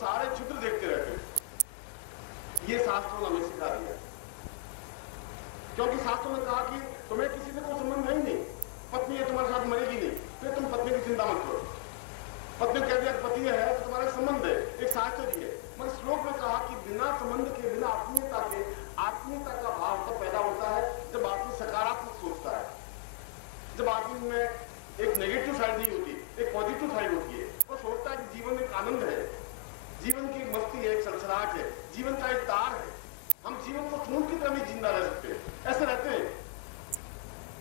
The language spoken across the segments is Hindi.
सारे छिद्र देखते रहते हैं। ये शास्त्रों ने हमें सिखा दिया, क्योंकि शास्त्रों ने कहा कि तुम्हें किसी से कोई संबंध है ही नहीं, पत्नी है तुम्हारे साथ मरेगी नहीं, फिर तुम पत्नी की चिंता मत करो। पत्नी कह दिया पति है तो तुम्हारा संबंध है, एक शास्त्र भी है। मगर श्लोक में कहा कि बिना संबंध के, बिना आत्मीयता के, आत्मीयता का भाव तब पैदा होता है जब आदमी सकारात्मक सोचता है, जब आदमी में एक नेगेटिव साइड नहीं होती, एक पॉजिटिव साइड होती है। वो सोचता है कि जीवन एक आनंद है, जीवन की एक मस्ती है, एक सलसलाहट है, जीवन का एक तार है। हम जीवन को खून की तरह भी जिंदा रह सकते हैं, ऐसे रहते हैं।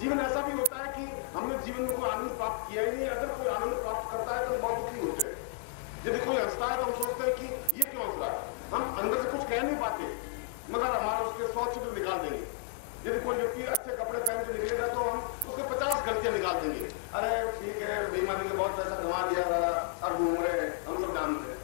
जीवन ऐसा भी होता है कि हमने जीवन में कोई आनंद प्राप्त किया ही नहीं। अगर कोई आनंद प्राप्त करता है तो हम बहुत दुखी होते हैं। यदि कोई हंसता है तो हम सोचते हैं कि ये क्यों हंस रहा है। हम अंदर से कुछ कह नहीं पाते, मगर हमारा उसके 100 छिद्र निकाल देंगे। यदि कोई व्यक्ति अच्छे कपड़े पहन के निकलेगा तो हम उसके 50 गलतियां निकाल देंगे। अरे ठीक है, बेईमानी के बहुत पैसा कमा दिया, और घूम रहे हैं, हम सब जानते हैं।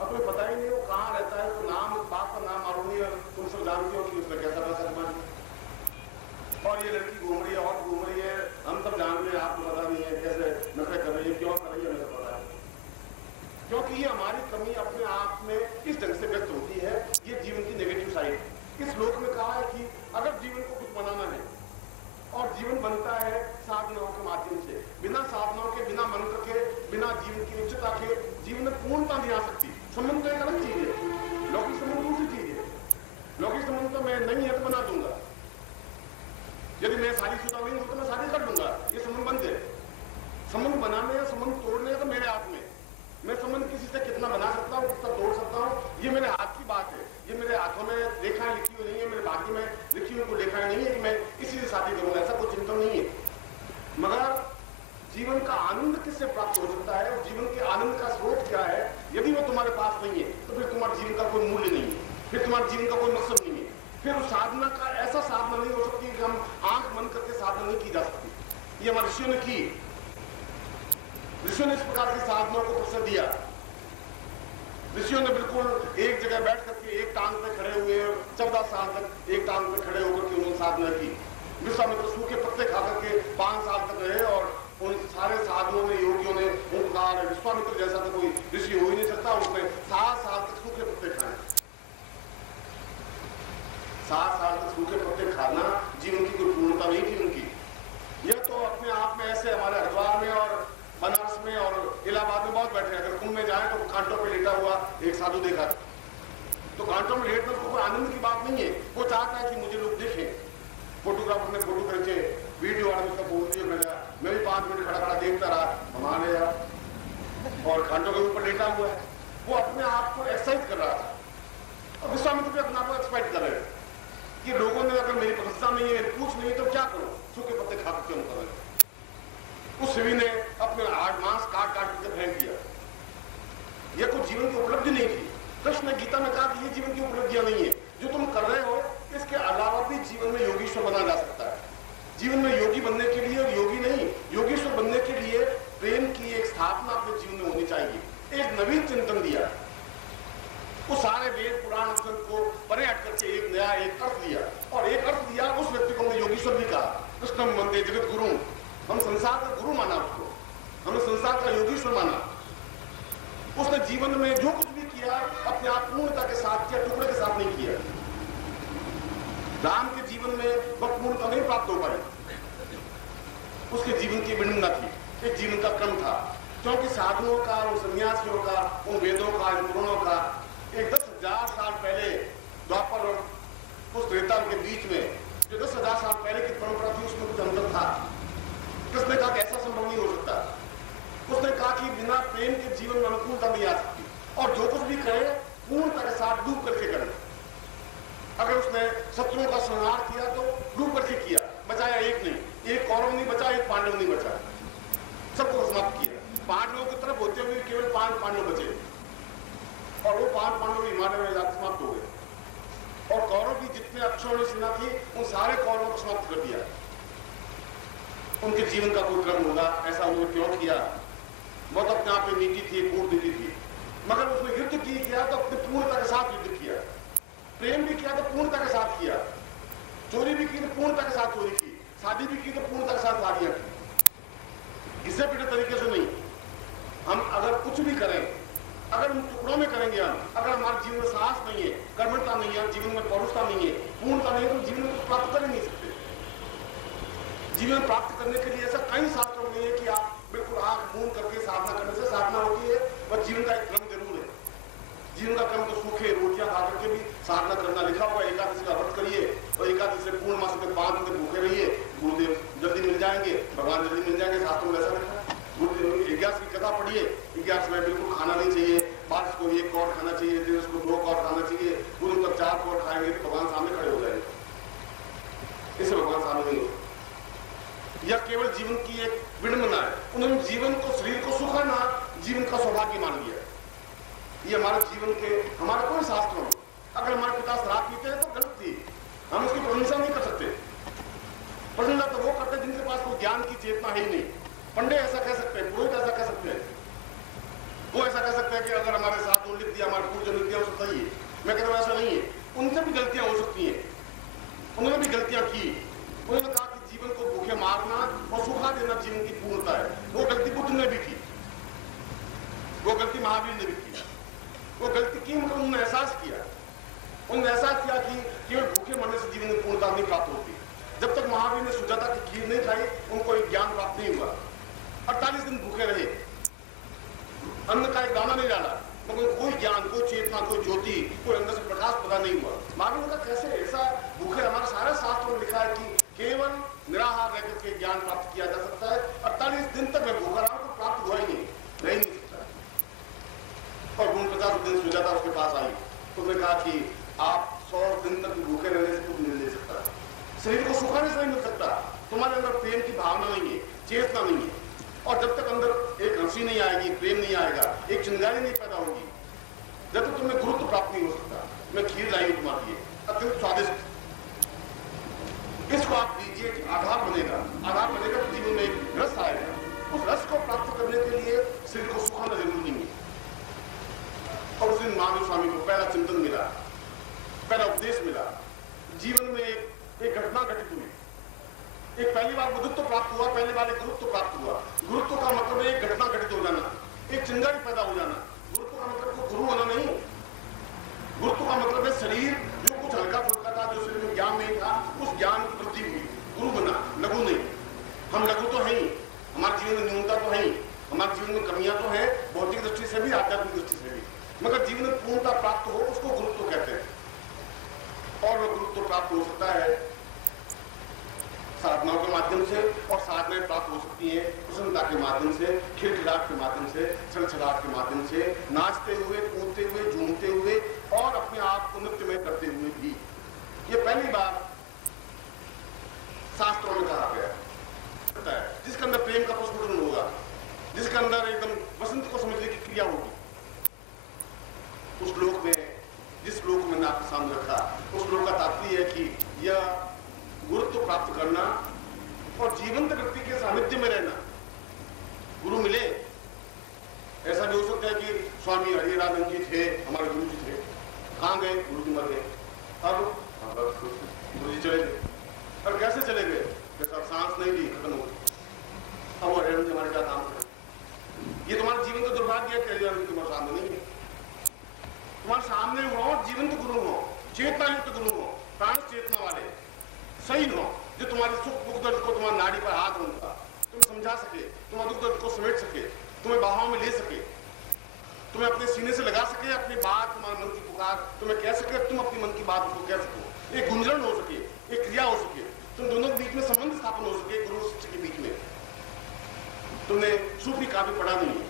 अब तुम्हें पता ही नहीं वो कहाँ रहता है, तो नाम, बाप का नाम मालूम नहीं है, तुम सब जानते हो कि उसने कैसा पैसा कमा दिया। और ये लड़की घूम रही है और घूम रही है, हम सब जान रहे हैं, आपको पता नहीं है कैसे नशे कर रही है, क्यों कर रही है, हमें पता है। क्योंकि ये हमारी कमी अपने आप में इस ढंग से व्यक्त होती है। ये जीवन की नेगेटिव साइड। इस श्लोक में कहा है कि अगर जीवन को कुछ बनाना है, और जीवन बनता है साधनाओं के माध्यम से, बिना साधनाओं के, बिना मंत्र के, बिना जीवन की उच्चता के जीवन में पूर्णता नहीं आ सकती। संबंध तो एक अलग चीज है, लौकिक संबंध दूसरी चीज है। लौकिक संबंध तो मैं नहीं है तो बना दूंगा, यदि मैं शादीशुदा नहीं हूं तो मैं शादी कर लूंगा, ये संबंध बंद है। संबंध बनाने या संबंध तोड़ने तो मेरे हाथ में, मैं संबंध किसी से कितना बना सकता हूँ, कितना तोड़ सकता हूँ, ये मेरे हाथ की बात है। ये मेरे हाथों में रेखाएं लिखी हुई नहीं है, मेरे भाग्य में लिखी हुई कोई रेखाएं नहीं है कि मैं इसी से शादी करूंगा, ऐसा कोई चिंतन नहीं है। मगर जीवन का आनंद किससे प्राप्त हो सकता है, और जीवन के आनंद का स्रोत क्या है, यदि वो तुम्हारे पास नहीं है तो फिर तुम्हारे जीवन का कोई मूल्य नहीं है, फिर तुम्हारे जीवन का कोई मकसद नहीं है। फिर उस साधना का ऐसा साधना नहीं हो सकती कि हम आंख बंद करके साधना नहीं की जा सकती। ये हमारे ऋषियों ने की। ऋषियों ने इस प्रकार की साधनाओं को प्रसिद्ध दिया। ऋषियों ने बिल्कुल एक जगह बैठ करके एक टांग पे खड़े हुए 14 साल तक एक टांग पे खड़े होकर के उन्होंने साधना की। विश्वामित्र सूखे पत्ते खा करके 5 साल तक रहे, और उन सारे साधुओं ने, योगियों ने ओंकार, विश्वामित्र जैसा तो कोई ऋषि हो ही नहीं सकता, उसने 7 साल तक सूखे पत्ते खाए। 7 साल तक सूखे पत्ते खाना जीवन की कोई पूर्णता नहीं थी उनकी। यह तो अपने आप में ऐसे हमारे हरिद्वार में और बनारस में और इलाहाबाद में बहुत बैठे हैं। अगर कुंभ में जाए तो कांटों पे लेटा हुआ एक साधु देखा, तो कांटों में लेटना उसको कोई आनंद की बात नहीं है। वो चाहता है कि मुझे लोग देखें, फोटोग्राफर ने फोटो खींचे, वीडियो वाले उसका बोल दिया, मैं भी 5 मिनट खड़ा खड़ा देखता रहा, हमारे यार, और कांटों के ऊपर लेटा हुआ है। वो अपने आप को एक्सरसाइज कर रहा था, और विश्वामित्र भी अपने आप को एक्सरसाइज कर रहे हैं कि लोगों ने अगर मेरी प्रशंसा नहीं है, पूछ नहीं, तो क्या करूं, सूखे पत्ते खा क्यों कर रहे। उस शिवी ने अपने हार्ड मांस काट काट के फेंक दिया। यह कोई जीवन की उपलब्धि नहीं थी। कृष्ण ने गीता में कहा कि ये जीवन की उपलब्धियां नहीं है जो तुम कर रहे हो, इसके अलावा भी जीवन में योगीश्वर बना जा सकता है। जीवन में योगी बनने के लिए, और योगी नहीं, योगीश्वर बनने के लिए प्रेम की एक स्थापना अपने जीवन में होनी चाहिए। एक नवीन चिंतन दिया, वो सारे वेद पुराण को परे हट करके एक नया एक अर्थ दिया, और एक अर्थ दिया उस व्यक्ति को हमने योगीश्वर भी कहा। कृष्ण वंदे जगत गुरु, हम संसार का गुरु माना उसको, हमने संसार का योगीश्वर माना। उसने जीवन में जो कुछ भी किया अपने आप पूर्णता के साथ किया, टुकड़े के साथ नहीं किया। राम के जीवन में वह पूर्णता नहीं प्राप्त हो पाई, उसके जीवन की विडंबना थी, एक जीवन का क्रम था। क्योंकि साधुओं का, उन सन्यासियों का, उन वेदों का, इन पुराणों का एक 10,000 साल पहले द्वापर और उस त्रेता के बीच में जो 10,000 साल पहले की परंपरा थी, उसमें कुछ अंतर था। किसने कहा कि ऐसा संभव नहीं हो सकता। उसने कहा कि बिना प्रेम के जीवन में अनुकूलता नहीं आ सकती, और जो कुछ भी करे पूर्णता के साथ डूब करके करे। अगर उसने शत्रुओं का संहार किया तो डूब करके किया, बचाया एक नहीं, एक कौरव नहीं बचा, एक पांडव नहीं बचा, सबको समाप्त किया। पांडवों की तरफ होते हुए केवल 5 पांडव बचे, और वो 5 पांडव हिमालय में जाकर समाप्त हो गए। और कौरव की जितने अक्षौणी सेना थी उन सारे कौरवों को समाप्त कर दिया। उनके जीवन का कोई क्रम होगा, ऐसा उन्होंने क्यों किया? बहुत अपने आप में नीति थी, पूर्ण नीति थी, मगर उसने युद्ध किया तो अपनी पूर्णता के साथ युद्ध किया। प्रेम भी किया तो पूर्णता के साथ किया, चोरी भी की तो पूर्णता के साथ चोरी की, शादी भी की तो पूर्णता के साथ शादियां की, घिसे पिटे तरीके से नहीं। हम अगर कुछ भी करें अगर हम टुकड़ों में करेंगे हम, अगर हमारे जीवन में साहस नहीं है, कर्मठता नहीं है, जीवन में पौरुषता नहीं है, पूर्णता नहीं है, तो जीवन में कुछ प्राप्त कर ही नहीं सकते। जीवन प्राप्त करने के लिए ऐसा कई शास्त्रों में नहीं है कि आप बिल्कुल आंख मूंद करके साधना करने से साधना होती है, और जीवन का एक क्रम जरूर है। जीवन का क्रम तो सूखे रोटियां खा करके भी साधना करना लिखा हुआ। एकादशी का व्रत करिए और एकादशी से पूर्ण मास में 5 दिन भूखे रहिए, गुरुदेव जल्दी मिल जाएंगे, भगवान जल्दी मिल जाएंगे, शास्त्रों में ऐसा लिखा है। गुरुदेव इतिहास की कथा पढ़िए, इतिहास में बिल्कुल खाना नहीं चाहिए, बारिश को 1 कौर खाना चाहिए, दिवस को 2 कौर खाना चाहिए, गुरु तक 4 कौर खाएंगे तो भगवान सामने खड़े हो जाएंगे, इससे भगवान सामने नहीं हो। यह केवल जीवन की एक विडंबना है। उन्होंने जीवन को, शरीर को सुखाना जीवन का सौभाग्य मान लिया। ये हमारे जीवन के, हमारे कोई शास्त्रों में, अगर हमारे पिता शराब पीते हैं तो गलत थी, हम उसकी प्रशंसा नहीं कर सकते। प्रशंसा तो वो करते जिनके पास कोई ज्ञान की चेतना है ही नहीं। पंडे ऐसा कह सकते हैं, पुरोहित ऐसा कह सकते हैं, वो ऐसा कह सकते हैं कि अगर हमारे साथ लिख दिया, हमारे पूर्वजों लिख दिया, वो सब सही है। मैं कहता हूं ऐसा नहीं है, उनसे भी गलतियां हो सकती हैं, उन्होंने भी गलतियां की। उन्होंने कहा कि जीवन को भूखे मारना और सुखा देना जीवन की पूर्णता है। वो गलती बुद्ध ने भी की, वो गलती महावीर ने भी की। वो गलती की मतलब उन्होंने एहसास किया, उन्होंने एहसास किया कि केवल भूखे मरने से जीवन में पूर्णता नहीं प्राप्त होती। जब तक महावीर ने सुजाता की खीर नहीं खाई, उनको एक ज्ञान प्राप्त नहीं हुआ। 48 दिन भूखे रहे, अन्न का एक दाना नहीं डाला, मगर कोई ज्ञान, कोई चेतना, कोई ज्योति, कोई अंदर से प्रकाश पैदा नहीं हुआ। महावीर ने कहा कैसे ऐसा भूखे, हमारे सारे शास्त्रों में लिखा है कि केवल निराहार रहकर के ज्ञान प्राप्त किया जा सकता है। 48 दिन तक मैं भूखा रहा तो प्राप्त हुआ ही नहीं, रह नहीं सकता। और 49 दिन सुजाता उसके पास आई, उसने कहा कि आप 100 दिन तक भूखे रहने से कुछ नहीं ले सकता, शरीर को सुखाने से नहीं मिल सकता, तुम्हारे अंदर प्रेम की भावना नहीं है, चेतना नहीं है। और जब तक अंदर एक हंसी नहीं आएगी, प्रेम नहीं आएगा, एक चिंगारी नहीं पैदा होगी, जब तक तुम्हें गुरुत्व प्राप्त नहीं हो सकता। मैं खीर लाई हूं तुम्हारे लिए, अत्यंत स्वादिष्ट, इसको आप दीजिए, आधार बनेगा। आधार बनेगा तो जीवन में एक रस आएगा। उस रस को प्राप्त करने के लिए शरीर को सुखाना जरूरी नहीं है। और उस दिन महावीर स्वामी को पहला चिंतन मिला, पहला उपदेश मिला। जीवन में एक घटना घटित हुई, एक पहली बार बुद्धत्व प्राप्त हुआ, पहली बार एक गुरुत्व प्राप्त हुआ। गुरुत्व का मतलब है एक घटना घटित हो जाना, एक चिंगारी पैदा हो जाना। गुरुत्व का मतलब को गुरु होना नहीं, गुरुत्व का मतलब है शरीर जो कुछ हल्का फुल्का था, जो शरीर में ज्ञान नहीं था, उस ज्ञान की वृद्धि हुई, गुरु बना, लघु नहीं। हम लघु तो है ही, हमारे जीवन में न्यूनता तो है ही, हमारे जीवन में कमियां तो है, भौतिक दृष्टि से भी, आध्यात्मिक दृष्टि से भी, मगर जीवन में पूर्णता प्राप्त हो उसको गुरुत्व कहते हैं। और वह गुरुत्व प्राप्त हो सकता है साधनाओं के माध्यम से, और साधनाएं प्राप्त हो सकती हैं प्रसन्नता के माध्यम से, खिलखिलाहट के माध्यम से, छलछलाहट के माध्यम से, नाचते हुए, कूदते हुए, झूमते हुए और अपने आप को नृत्यमय करते हुए भी। ये पहली बार शास्त्रों में कहा गया है, जिसके अंदर प्रेम का प्रस्फुटन होगा, जिसके अंदर एकदम वसंत को समझने की क्रिया होगी। उस श्लोक में, जिस श्लोक मैंने आपके सामने रखा, उस श्लोक का तात्पर्य है कि यह गुरुत्व प्राप्त करना और जीवंत व्यक्ति के सानिध्य में रहना। गुरु मिले, ऐसा भी हो सकता है कि स्वामी हरिराधन जी थे, हमारे गुरु जी थे, कहाँ गए, गुरु जी मर गए, अब गुरु जी चले गए। और कैसे चले गए, जैसा सांस नहीं ली, खत्म हो गई, अब वो हरिराधन जी हमारे क्या काम करें। ये तुम्हारे जीवन का दुर्भाग्य है कि हरिराधन तुम्हारे सामने नहीं है। तुम्हारे सामने हो जीवंत गुरु हो, चेतना युक्त गुरु हो, प्राण चेतना वाले सही हो, जो तुम्हारे सुख दुख दर्द को, तुम्हारी नाड़ी पर हाथ रखा, तुम्हें समझा सके, तुम्हारे दुख दर्द को समेट सके, तुम्हें बाहों में ले सके, तुम्हें अपने सीने से लगा सके, अपनी बात, तुम्हारे मन की पुकार तुम्हें कह सके, तुम अपनी मन की बात उसको कह सको, एक गुंजरण हो सके, एक क्रिया हो सके, तुम दोनों के बीच में संबंध स्थापन हो सके, गुरु शिष्य के बीच में। तुमने सूफी काव्य पढ़ा नहीं है,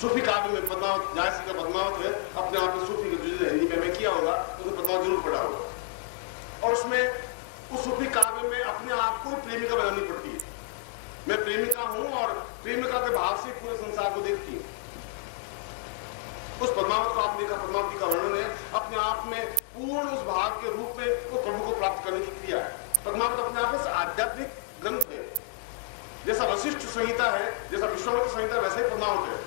सूफी काव्य में पद्मावत, जायसी का पद्मावत है, अपने आप में सूफी का हिंदी में किया होगा, तुमने पद्मावत जरूर पढ़ा होगा। और उसमें उस सूफी काव्य में अपने आप को प्रेमिका बनानी पड़ती है। मैं प्रेमिका हूं और प्रेमिका के भाव से पूरे संसार को देखती हूं। उस पद्मावत को आपने देखा, पद्मावती का वर्णन है, अपने आप में पूर्ण उस भाव के रूप में वो प्रभु को प्राप्त करने की क्रिया है। पद्मावत अपने आप में आध्यात्मिक ग्रंथ है, जैसा वशिष्ठ संहिता है, जैसा विश्वामित्र संहिता, वैसे ही पद्मावत है।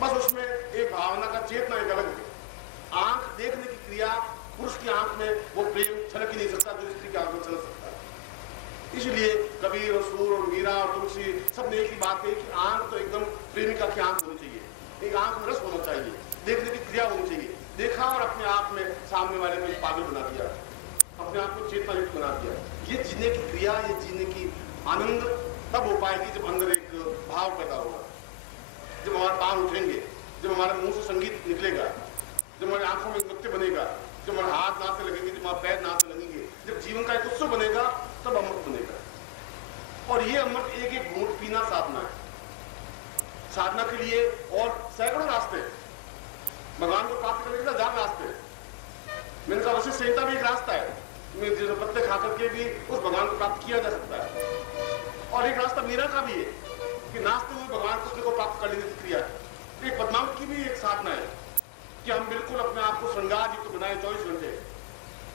बस उसमें एक भावना का चेतना एक अलग है। आंख देखने की क्रिया, पुरुष की आंख में वो प्रेम छलक ही नहीं सकता जो स्त्री की आंख में छलक सकता है। इसलिए कबीर और सूर और मीरा और तुलसी सब ने एक ही बात कही कि आंख तो एकदम प्रेमिका की आंख होनी चाहिए। एक आंख में रस होना चाहिए, देखने की क्रिया होनी चाहिए। देखा और अपने आप में सामने वाले को पागल बना दिया, अपने आप को चेतना युक्त बना दिया। ये जीने की क्रिया, ये जीने की आनंद तब हो पाएगी जब अंदर एक भाव पैदा होगा, जब हमारे पांव उठेंगे, जब हमारे मुंह से संगीत निकलेगा, जब हमारी आंखों में नृत्य बनेगा, जब हमारे हाथ नाच से लगेंगे, जब हमारे पैर नाच से लगेंगे, जब जीवन का एक उत्सव बनेगा, तब अमृत बनेगा। और ये अमृत एक एक घूंट पीना साधना है। साधना के लिए और सैकड़ों रास्ते हैं, भगवान को प्राप्त करने के लिए हजार रास्ते हैं। मैंने कहा वैसे संहिता भी एक रास्ता है, पत्ते खा करके भी उस भगवान को प्राप्त किया जा सकता है। और एक रास्ता मीरा का भी है कि नाचते हुए भगवान कृष्ण को प्राप्त करने की क्रिया है। एक पद्मावत की भी एक साधना है कि हम बिल्कुल अपने आप को श्रृंगार युक्त बनाए 24 घंटे,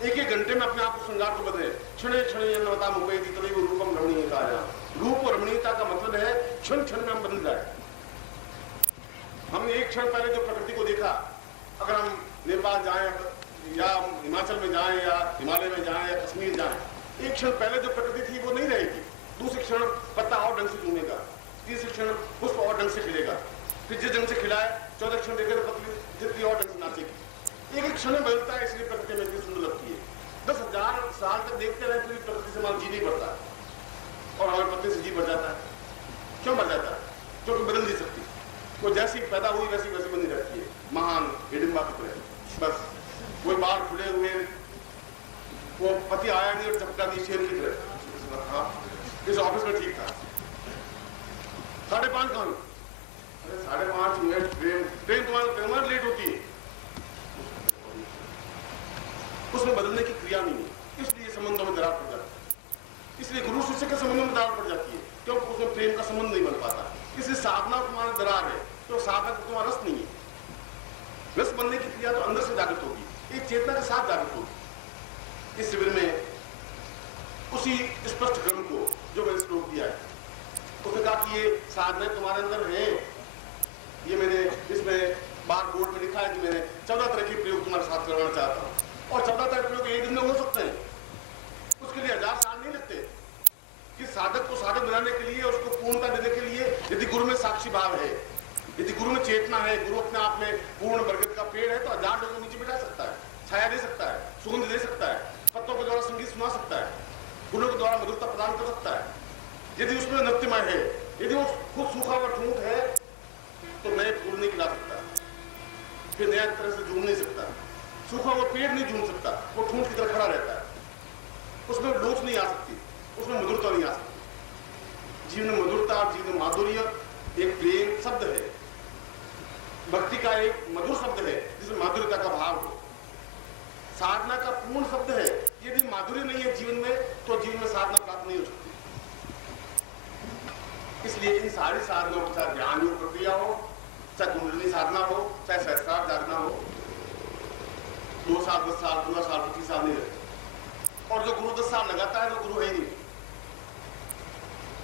एक एक घंटे में अपने आप को श्रृंगार को बदले। क्षण क्षण यन्नवता मुपैति तदैव रूपम रमणीयताया। रूप और रमणीयता का मतलब है क्षण क्षण में हम बदल जाए। हमने एक क्षण पहले जो प्रकृति को देखा, अगर हम नेपाल जाएं या हिमाचल में जाएं या हिमालय में जाएं या कश्मीर जाएं, एक क्षण पहले जो प्रकृति थी वो नहीं रहेगी। दूसरे क्षण पत्ता और ढंग से झूमेगा, तीसरे क्षण पुष्प और ढंग से खिलेगा, फिर जिस ढंग से खिलाए 14 क्षण देखे तो पत्ती जितनी और ढंग से नाचेगी। एक एक क्षण में बदलता है, इसलिए प्रकृति में इतनी सुंदर लगती है। 10,000 साल तक देखते रहे फिर प्रकृति से हमारा जी नहीं बढ़ता और हमारे पत्ते से जी बढ़ जाता है। क्यों बढ़ जाता है? क्योंकि बदल नहीं सकती। वो जैसी पैदा हुई वैसी वैसी बनी रहती है, महान हिडिंबा की तरह। बस कोई बाल खुले हुए, वो पति आया नहीं और चपका दी शेर की तरह। हाँ, इस ऑफिस में ठीक था, 5:30 कहां? अरे 5:30 मिनट ट्रेन तुम्हारी लेट होती है। उसमें बदलने की क्रिया नहीं है, इसलिए संबंधों में दरार पड़ जाती है। इसलिए गुरु शिष्य के संबंधों में दरार पड़ जाती है, क्योंकि उसमें प्रेम का संबंध नहीं बन पाता। इसलिए साधना तुम्हारा दरार है, तो साधना तुम्हारा रस नहीं है। रस बनने की क्रिया तो अंदर से जागृत होगी, एक चेतना के साथ जागृत होगी। इस शिविर में उसी स्पष्ट क्रम को जो मैंने श्लोक दिया है, उसने कहा कि ये साधना तुम्हारे अंदर है। ये मैंने इसमें बार बोर्ड में लिखा है कि मैंने 14 तरह के प्रयोग तुम्हारे साथ करवाना चाहता हूँ, और 14 तरह के प्रयोग एक दिन में हो सकते हैं। उसके लिए 1000 साल नहीं लगते। कि साधक को साधक बनाने के लिए, उसको पूर्णता देने के लिए, यदि गुरु में साक्षी भाव है, यदि गुरु में चेतना है, गुरु अपने आप में पूर्ण बरगद का पेड़ है, तो 1000 लोगों को नीचे बिठा सकता है, छाया दे सकता है, सुगंध दे सकता है, पत्तों के द्वारा संगीत सुना सकता है, फूलों के द्वारा मधुरता प्रदान कर सकता है। यदि उसमें नृत्यमय है, यदि वो खुद सूखा हुआ ठूंठ है, तो नए फूल नहीं खिला सकता, फिर नया तरह से झूम नहीं सकता। सूखा हुआ पेड़ नहीं झूम सकता, वो ठूंठ की तरह खड़ा रहता है। उसमें लोच नहीं आ सकती, उसमें मधुरता नहीं आ सकती। जीवन में मधुरता और जीवन में माधुर्य एक प्रेम शब्द है, भक्ति का एक मधुर शब्द है जिसमें माधुर्यता का भाव हो। साधना का पूर्ण शब्द है, यदि माधुर्य नहीं है जीवन में, तो जीवन में साधना प्राप्त नहीं हो सकती। इसलिए इन सारी साधनाओं के साथ ज्ञान योग प्रक्रिया हो, चाहे कुंडलिनी साधना हो, चाहे सहस्त्रार साधना हो, 2 साल 10 साल 15 साल 25 साल नहीं रहते। और जो गुरु 10 साल लगाता है वो गुरु है ही नहीं,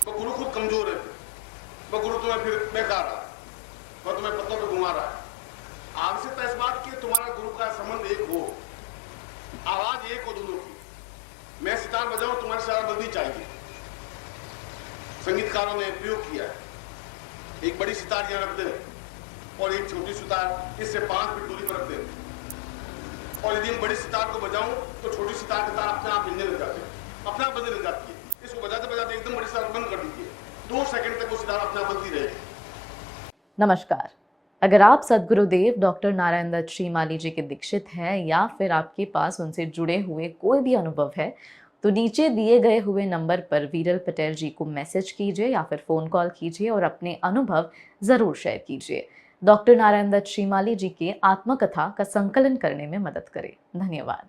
वो गुरु खुद कमजोर है, वो गुरु तुम्हें फिर बेकार रहा, वो तुम्हें पत्तों पे घुमा रहा है। आवश्यकता इस बात की तुम्हारा गुरु का संबंध एक हो, आवाज एक हो दोनों की। मैं सितार बजाऊं, तुम्हारी सितार बजनी चाहिए। संगीतकारों ने प्रयोग किया है, एक बड़ी सितार यहाँ रख दे और एक छोटी सितार इससे 5 फीट दूरी पर रख दे, और यदि मैं बड़ी सितार को बजाऊं तो छोटी सितार के तार अपने आप हिलने लग जाते हैं, अपने आप बजने लग जाती है। इसको बजाते बजाते एकदम बड़ी सितार बंद कर दीजिए, 2 सेकंड तक वो सितार अपने आप बजती रहेगी। नमस्कार। अगर आप सद्गुरुदेव डॉक्टर नारायण दत्त श्रीमाली जी के दीक्षित हैं या फिर आपके पास उनसे जुड़े हुए कोई भी अनुभव है, तो नीचे दिए गए हुए नंबर पर वीरल पटेल जी को मैसेज कीजिए या फिर फ़ोन कॉल कीजिए और अपने अनुभव ज़रूर शेयर कीजिए। डॉक्टर नारायण दत्त श्रीमाली जी के आत्मकथा का संकलन करने में मदद करें। धन्यवाद।